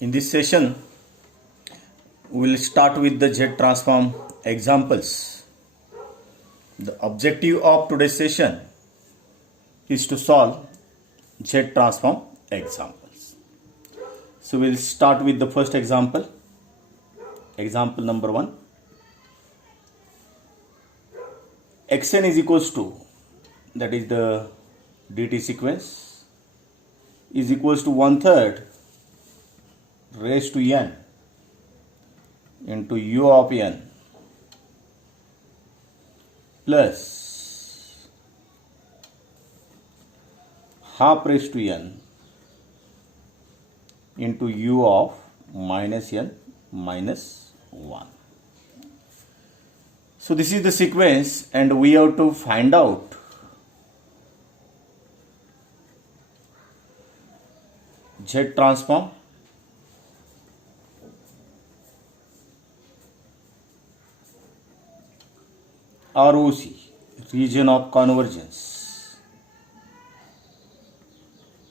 In this session, we will start with the Z transform examples. The objective of today's session is to solve Z transform examples. So we'll start with the first example. Example number 1. Xn is equals to, that is the dt sequence, is equals to 1/3 raised to n into u of n plus half raised to n into u of minus n minus 1. So this is the sequence and we have to find out Z transform ROC, region of convergence,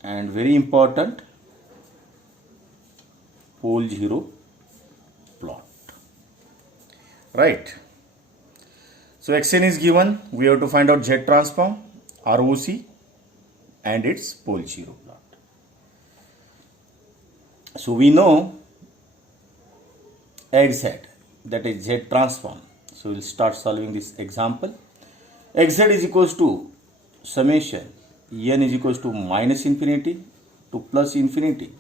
and very important, pole 0 plot. Right. So Xn is given, we have to find out Z transform, ROC and its pole 0 plot. So we know Xz, that is Z transform. So we'll start solving this example. Xz is equals to summation n is equals to minus infinity to plus infinity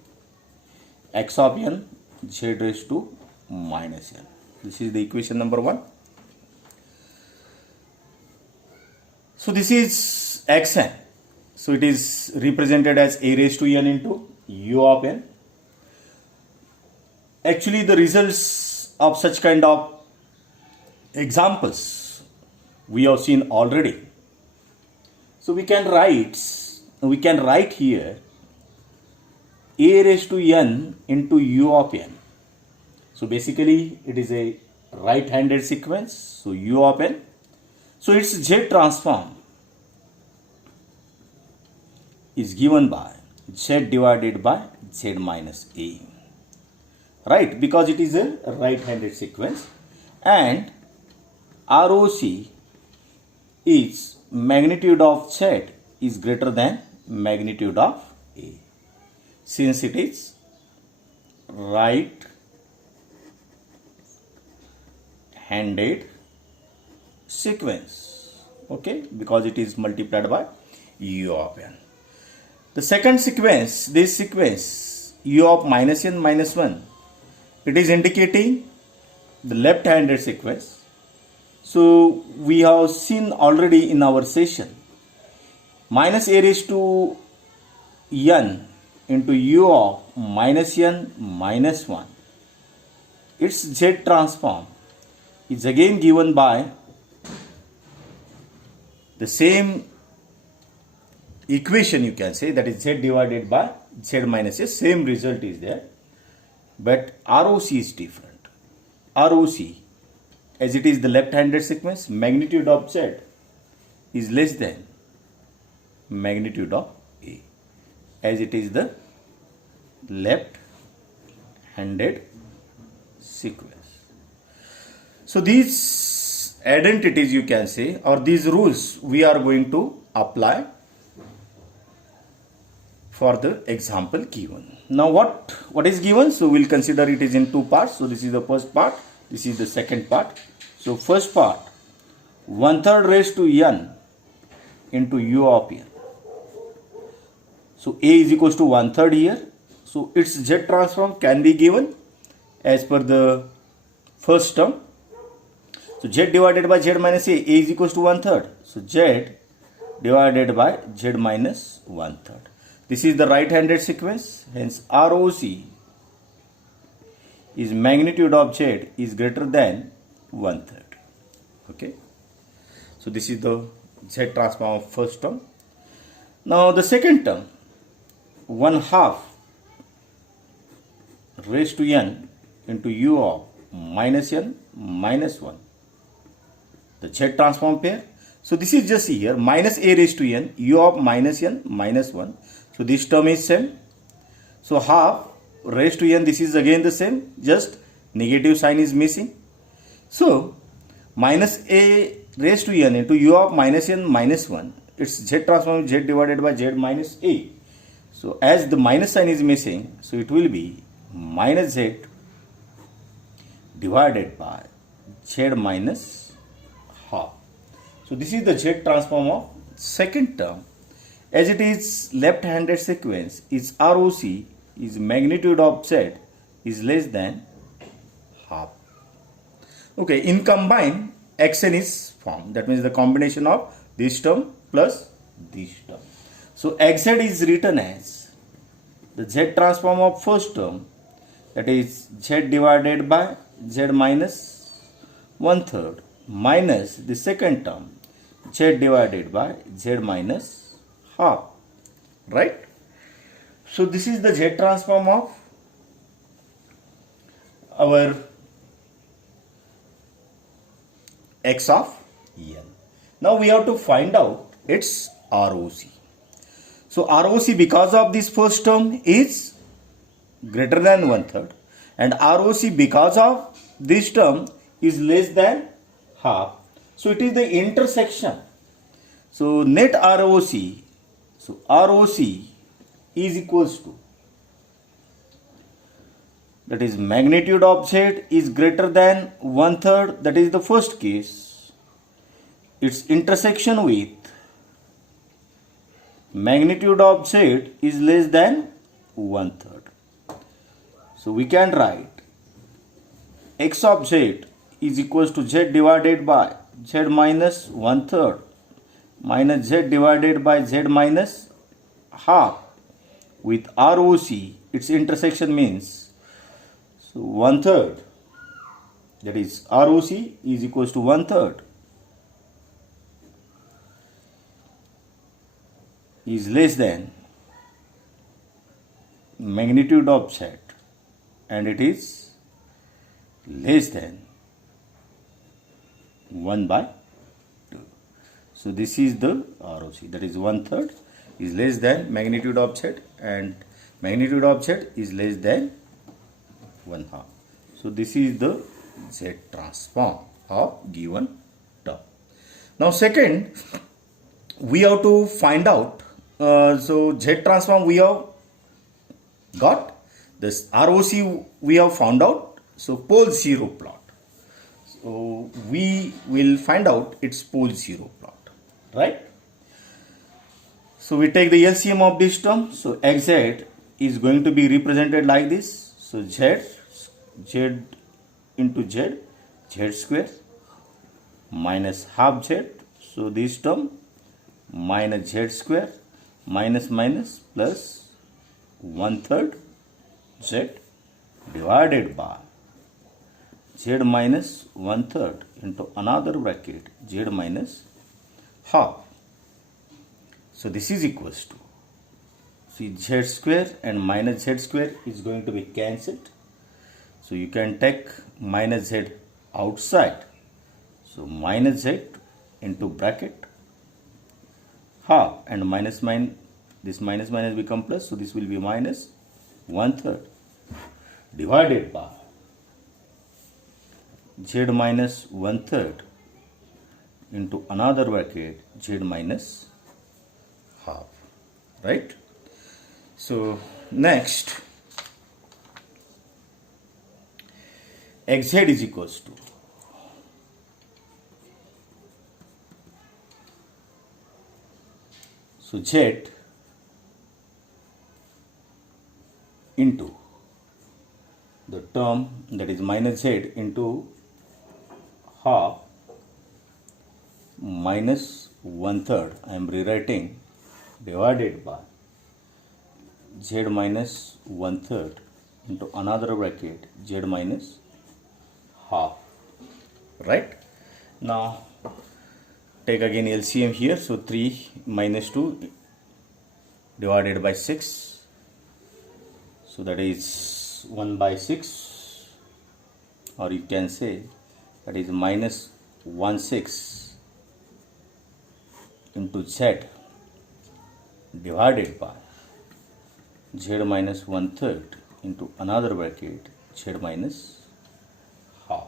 x of n z raised to minus n. This is the equation number 1. So this is Xn. So it is represented as a raised to n into u of n. Actually, the results of such kind of examples we have seen already. So we can write here a raised to n into u of n. So basically it is a right-handed sequence. So u of n. So its Z transform is given by Z divided by Z minus a. Right, because it is a right-handed sequence, and ROC is magnitude of Z is greater than magnitude of A, since it is right-handed sequence. Okay, because it is multiplied by u of n. The second sequence, this sequence u of minus n minus 1, it is indicating the left-handed sequence. So we have seen already in our session, minus a raised to n into u of minus n minus 1. Its Z transform is again given by the same equation, you can say, that is Z divided by Z minus a. Same result is there, but ROC is different. ROC, as it is the left-handed sequence, magnitude of Z is less than magnitude of A, as it is the left-handed sequence. So these identities, you can say, or these rules we are going to apply for the example given. Now what is given? So we'll consider it is in two parts. So this is the first part, this is the second part. So first part, 1/3 raised to n into u of n. So a is equals to 1/3 here. So its Z transform can be given as per the first term. So Z divided by Z minus a is equals to 1/3. So Z divided by Z minus 1/3. This is the right-handed sequence, hence ROC is magnitude of Z is greater than 1/3. Okay. So this is the Z transform of first term. Now the second term, 1/2 raised to n into u of minus n minus 1. The Z transform pair. So this is just here minus a raised to n, u of minus n minus 1. So this term is same. So half raised to n, this is again the same, just negative sign is missing. So minus a raised to n into u of minus n minus 1, it's z transform z divided by z minus a. So as the minus sign is missing, so it will be minus z divided by z minus half. So this is the z transform of second term. As it is left-handed sequence, its ROC is magnitude of z is less than half. Okay, in combine, xn is formed. That means the combination of this term plus this term. So xz is written as the z transform of first term, that is z divided by z minus 1/3 minus the second term z divided by z minus half, right? So this is the z transform of our x of n. Now we have to find out its ROC. So ROC, because of this first term, is greater than 1/3, and ROC because of this term is less than half. So it is the intersection. So net ROC, so ROC is equals to, that is magnitude of z is greater than 1/3, that is the first case. Its intersection with magnitude of z is less than 1/3. So we can write x of z is equals to z divided by z minus 1/3 minus z divided by z minus half, with ROC, its intersection means, so 1/3, that is ROC is equals to 1/3 is less than magnitude of z, and it is less than 1/2. So this is the ROC, that is 1/3 is less than magnitude of z, and magnitude of z is less than 1/2. So this is the z transform of given term. Now second, we have to find out, so z transform we have got, this ROC we have found out, so pole zero plot. So we will find out its pole zero plot, right? So we take the LCM of this term. So xz is going to be represented like this. So z into z, z square minus half z. So this term minus z square minus minus plus 1/3 z divided by z minus 1/3 into another bracket z minus half. So this is equals to, see, z square and minus z square is going to be cancelled. So you can take minus z outside. So minus z into bracket half, and minus this minus minus become plus. So this will be minus 1/3 divided by z minus 1/3 into another bracket z minus half, right? So next, xz is equals to, so z into the term, that is minus z into half minus 1/3, I am rewriting, divided by z minus 1/3 into another bracket z minus half, right? Now take again LCM here. So 3 minus 2 divided by 6, so that is 1/6, or you can say that is minus 1/6 into z divided by z minus 1/3 into another bracket z minus half.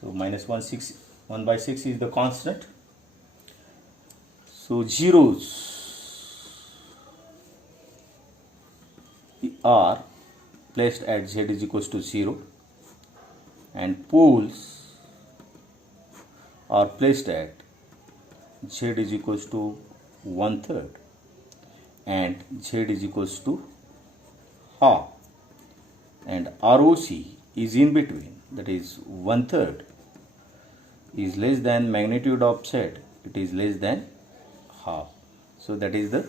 So minus 1 by 6 is the constant. So zeros are placed at z is equals to 0 and poles are placed at z is equals to 1/3 and z is equals to half, and ROC is in between, that is 1/3 is less than magnitude of z, it is less than half. So that is the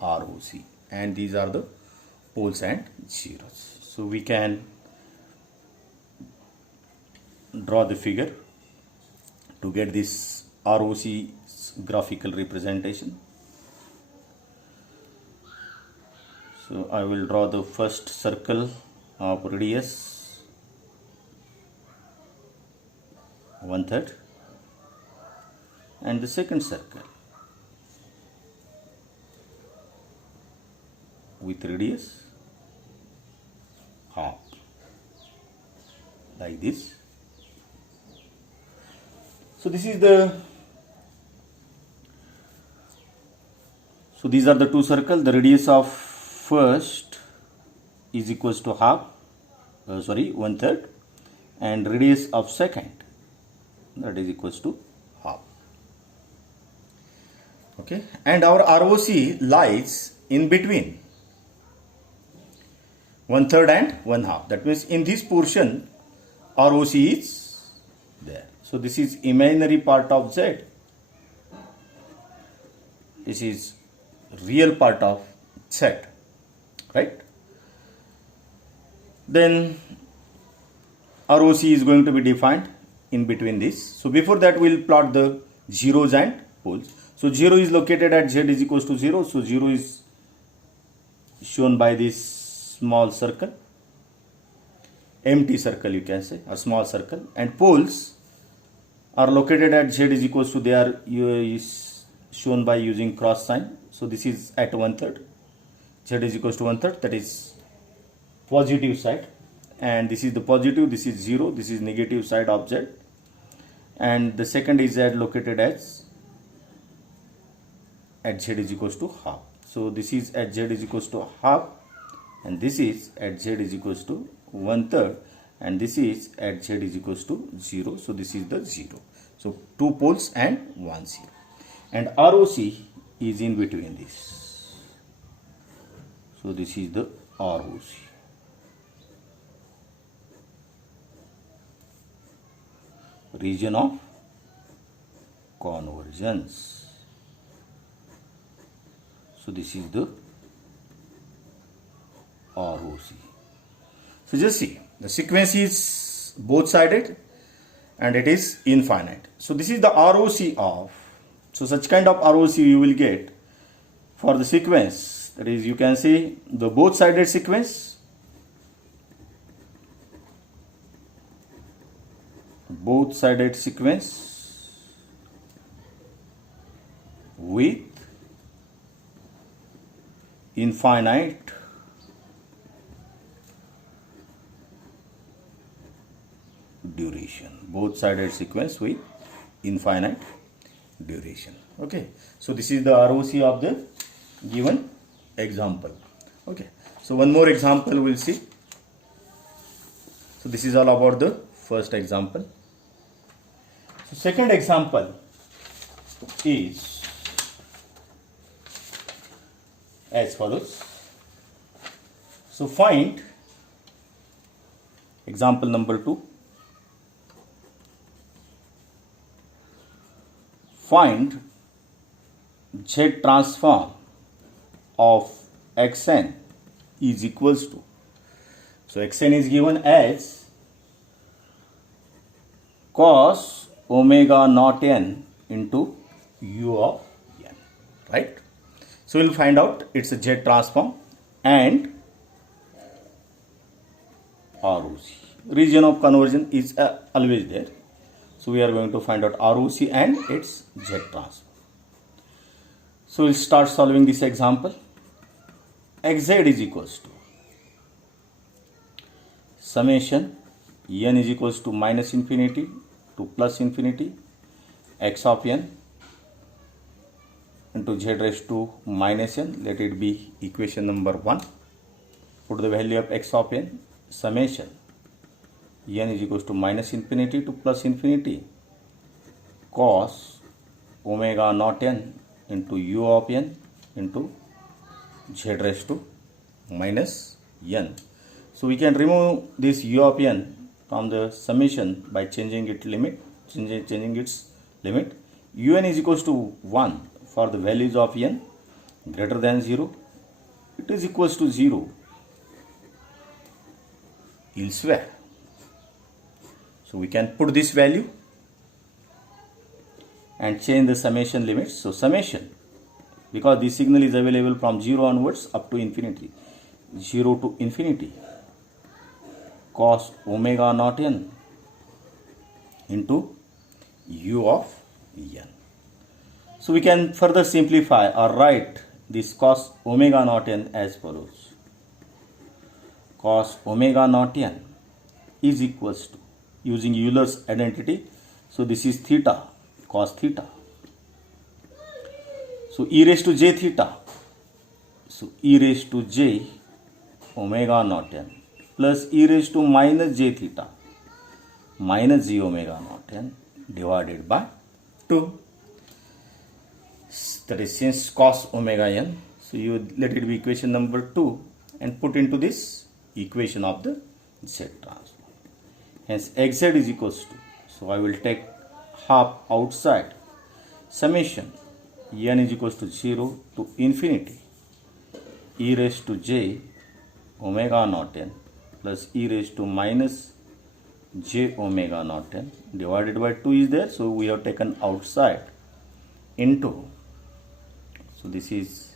ROC, and these are the poles and zeros. So we can draw the figure to get this ROC graphical representation. So I will draw the first circle of radius 1/3 and the second circle with radius half, like this. So this is the, so these are the two circles. The radius of first is equals to half, 1/3, and radius of second, that is equals to half. Okay, and our ROC lies in between 1/3 and 1/2. That means in this portion ROC is there. So this is imaginary part of Z. This is real part of Z, right? Then ROC is going to be defined in between this. So before that we'll plot the zeros and poles. So 0 is located at Z is equals to 0. So 0 is shown by this small circle, empty circle you can say, or small circle, and poles are located at Z is equals to, they are is shown by using cross sign. So this is at 1/3, Z is equals to 1/3, that is positive side, and this is the positive, this is 0, this is negative side of Z, and the second is Z located at Z is equals to half. So this is at Z is equals to half, and this is at Z is equals to 1/3, and this is at Z is equals to 0. So this is the 0. So two poles and 1 0, and ROC is in between this. So this is the ROC. Region of convergence. So this is the ROC. So just see, the sequence is both sided and it is infinite. So this is the ROC of, so such kind of ROC you will get for the sequence, that is you can see the both sided sequence, both sided sequence with infinite duration, both sided sequence with infinite duration. Okay, so this is the ROC of the given example. Okay, so one more example we'll see. So this is all about the first example. So second example is as follows. So find example number 2. Find Z transform of xn is equals to, so xn is given as cos omega naught n into u of n, right? So we'll find out it's a Z transform and ROC. Region of conversion is always there. So we are going to find out ROC and its Z transform. So we'll start solving this example. Xz is equals to summation n is equals to minus infinity to plus infinity x of n into z raised to minus n. Let it be equation number 1. Put the value of x of n, summation n is equals to minus infinity to plus infinity cos omega naught n into u of n into z raised to minus n. So we can remove this u of n from the summation by changing its limit. Un is equals to 1 for the values of n greater than 0. It is equals to 0 elsewhere. So we can put this value and change the summation limits. So summation, because this signal is available from 0 onwards up to infinity, 0 to infinity cos omega naught n into u of n. So we can further simplify or write this cos omega naught n as follows. Cos omega naught n is equals to, using Euler's identity, so this is theta, cos theta. So e raised to j theta, so e raised to j omega naught n plus e raised to minus j theta minus j omega naught n divided by 2. That is, since cos omega n, so you let it be equation number 2 and put into this equation of the z transform. Hence xz is equals to, so I will take half outside, summation n is equals to 0 to infinity e raised to j omega naught n plus e raised to minus j omega naught n divided by 2 is there, so we have taken outside into, so this is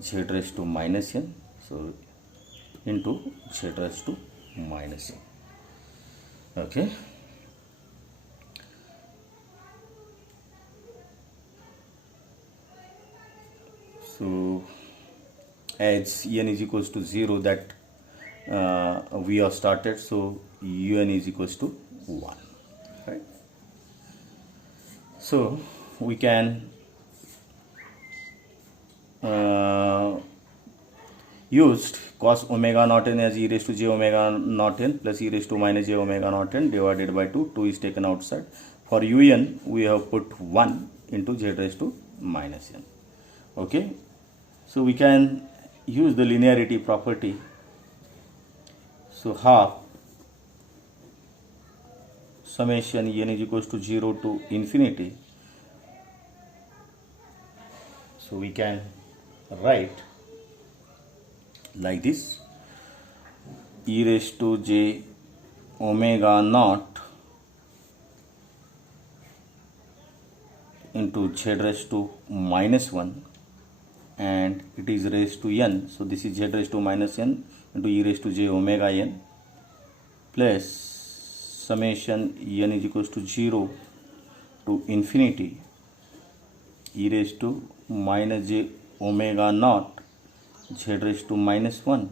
z raised to minus n, so into z raised to minus n. Okay. So as n is equals to 0, that we have started, so un is equals to 1, right? So we can used cos omega naught n as e raised to j omega naught n plus e raised to minus j omega naught n divided by 2. 2 is taken outside. For un we have put 1 into z raised to minus n. Okay, so we can use the linearity property. So half summation n is equals to 0 to infinity. So we can write like this: e raised to j omega naught into z raised to minus 1, and it is raised to n, so this is z raised to minus n into e raised to j omega n plus summation n is equals to 0 to infinity e raised to minus j omega naught z raised to minus 1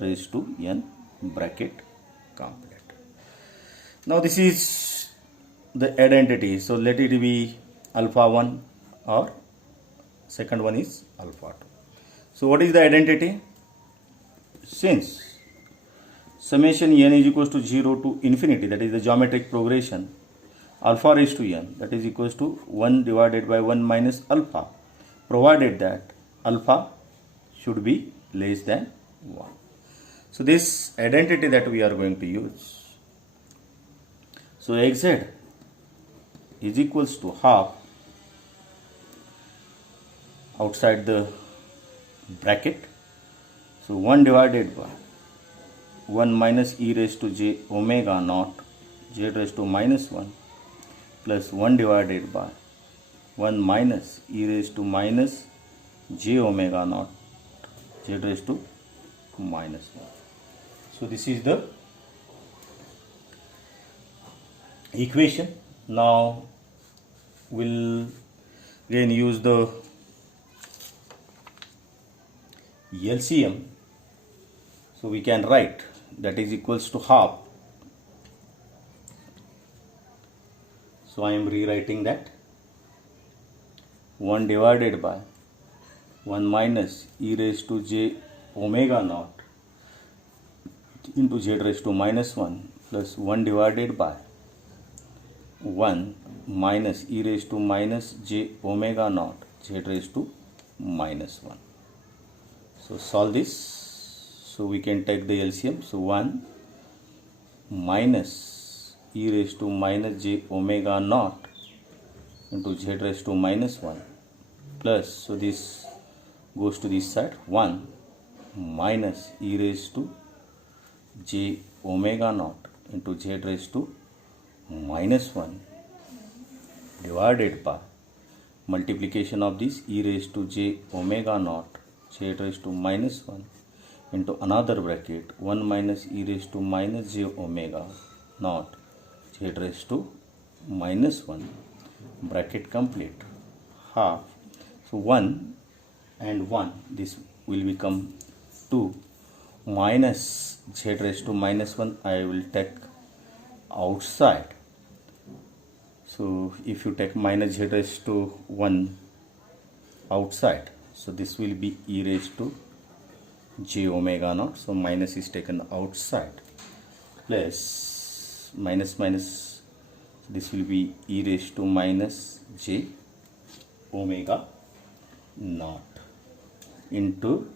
raised to n bracket complete. Now this is the identity, so let it be alpha 1 or second one is alpha 2. So what is the identity? Since summation n is equals to 0 to infinity, that is the geometric progression, alpha raised to n, that is equals to 1 divided by 1 minus alpha, provided that alpha should be less than 1. So this identity that we are going to use, so xz is equals to half outside the bracket, so 1 divided by 1 minus e raised to j omega naught z raised to minus 1 plus 1 divided by 1 minus e raised to minus j omega naught z raised to minus 1. So this is the equation. Now we'll again use the LCM. So So we can write that is equals to half. So I am rewriting that 1 divided by 1 minus e raised to j omega naught into z raised to minus 1 plus 1 divided by 1 minus e raised to minus j omega naught z raised to minus 1. So solve this. So we can take the LCM. So 1 minus e raised to minus j omega naught into z raised to minus 1 plus, so this goes to this side, 1 minus e raised to j omega naught into z raised to minus 1 divided by multiplication of this e raised to j omega naught z raised to minus 1 into another bracket 1 minus e raised to minus j omega naught z raised to minus 1 bracket complete half. So 1 and 1, this will become 2 minus z raised to minus 1 I will take outside. So if you take minus z raised to 1 outside, so this will be e raised to j omega naught, so minus is taken outside plus minus minus, this will be e raised to minus j omega naught into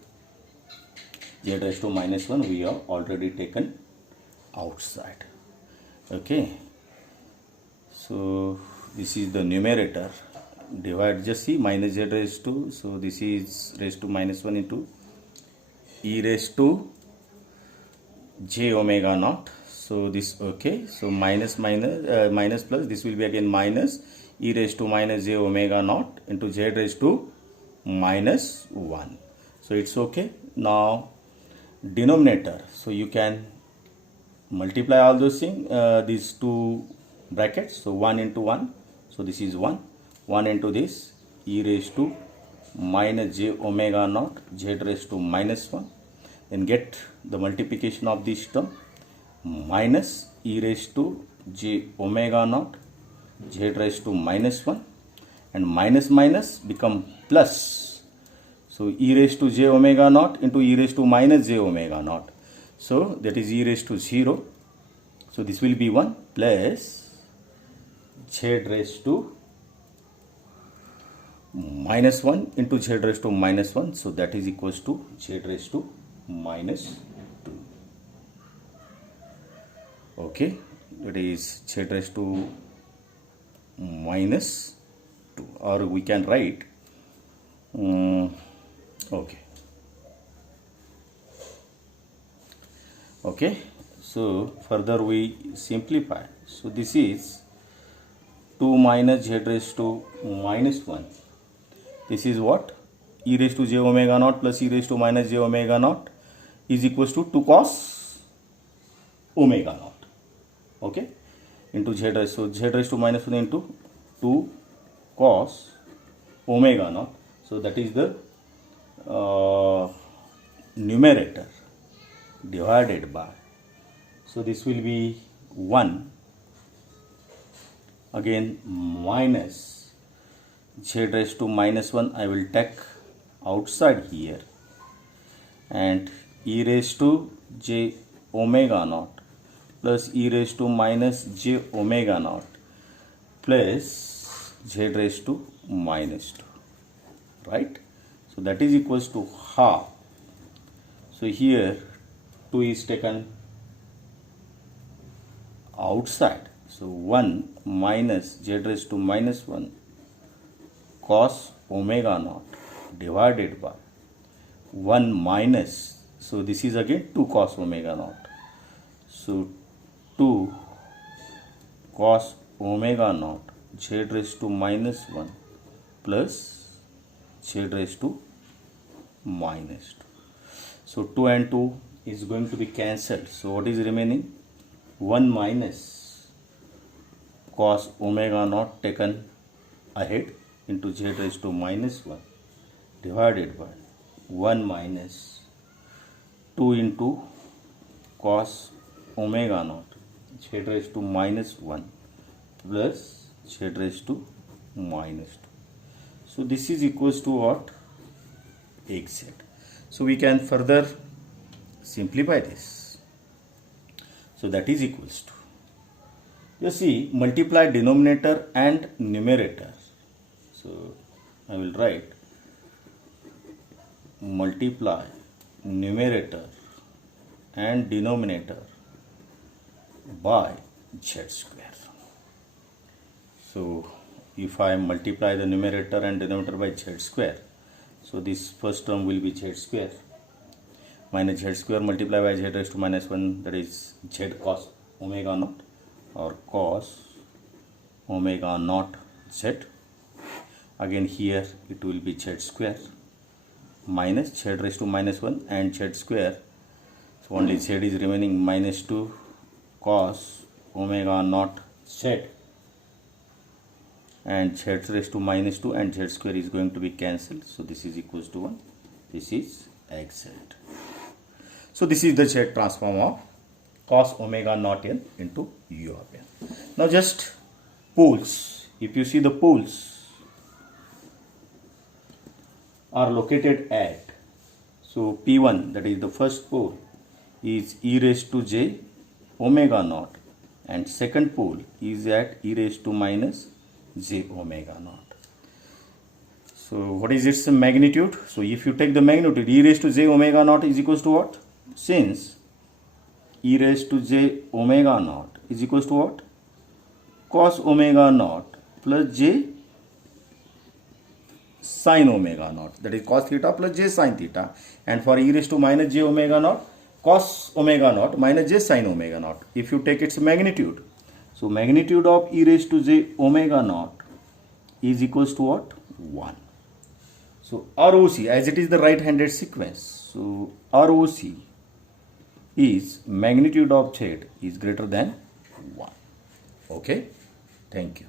z raised to minus 1 we have already taken outside. Okay, so this is the numerator. Divide, just see minus z raised to, so this is raised to minus 1 into e raised to j omega naught. So this, okay, so minus minus plus, this will be again minus e raised to minus j omega naught into z raised to minus 1. So it's okay. Now denominator, so you can multiply all those things, these two brackets, so 1 into 1, so this is 1 into this e raised to minus j omega naught z raised to minus 1, then get the multiplication of this term minus e raised to j omega naught z raised to minus 1 and minus minus become plus. So e raised to j omega naught into e raised to minus j omega naught, so that is e raised to 0, so this will be 1 plus z raised to minus 1 into z raised to minus 1, so that is equals to z raised to minus 2. Okay, that is z raised to minus 2, or we can write okay, so further we simplify. So this is 2 minus z raised to minus 1. This is what? E raised to j omega naught plus e raised to minus j omega naught is equals to 2 cos omega naught. Okay, into z raised, so z raised to minus 1 into 2 cos omega naught. So that is the numerator divided by, so this will be 1 again minus z raised to minus 1 I will take outside here, and e raised to j omega naught plus e raised to minus j omega naught plus z raised to minus 2, right? So that is equals to half. So here 2 is taken outside, so 1 minus z raised to minus 1 cos omega naught divided by 1 minus, so this is again 2 cos omega naught, so 2 cos omega naught z raised to minus 1 plus z raised to minus 2. So 2 and 2 is going to be cancelled. So what is remaining? 1 minus cos omega naught taken ahead into z raised to minus 1 divided by 1 minus 2 into cos omega naught z raised to minus 1 plus z raised to minus 2. So this is equals to what? Xz. So we can further simplify this. So that is equals to, you see, multiply denominator and numerator. So I will write multiply numerator and denominator by z square. So if I multiply the numerator and denominator by z square, so this first term will be z square minus z square multiplied by z raised to minus 1, that is z cos omega naught or cos omega naught z. Again here it will be z square minus z raised to minus 1 and z square. So only z is remaining, minus 2 cos omega naught z, and z raised to minus 2 and z square is going to be cancelled. So this is equals to 1. This is xz. So this is the z transform of cos omega naught n into u of n. Now just poles. If you see, the poles are located at, so P1, that is the first pole, is e raised to j omega naught, and second pole is at e raised to minus j omega naught. So what is its magnitude? So if you take the magnitude, e raised to j omega naught is equals to what? Since e raised to j omega naught is equals to what? Cos omega naught plus j sin omega naught, that is cos theta plus j sin theta, and for e raised to minus j omega naught, cos omega naught minus j sin omega naught. If you take its magnitude, so magnitude of e raised to j omega naught is equals to what? 1. So ROC, as it is the right-handed sequence, so ROC is magnitude of z is greater than 1. Okay, thank you.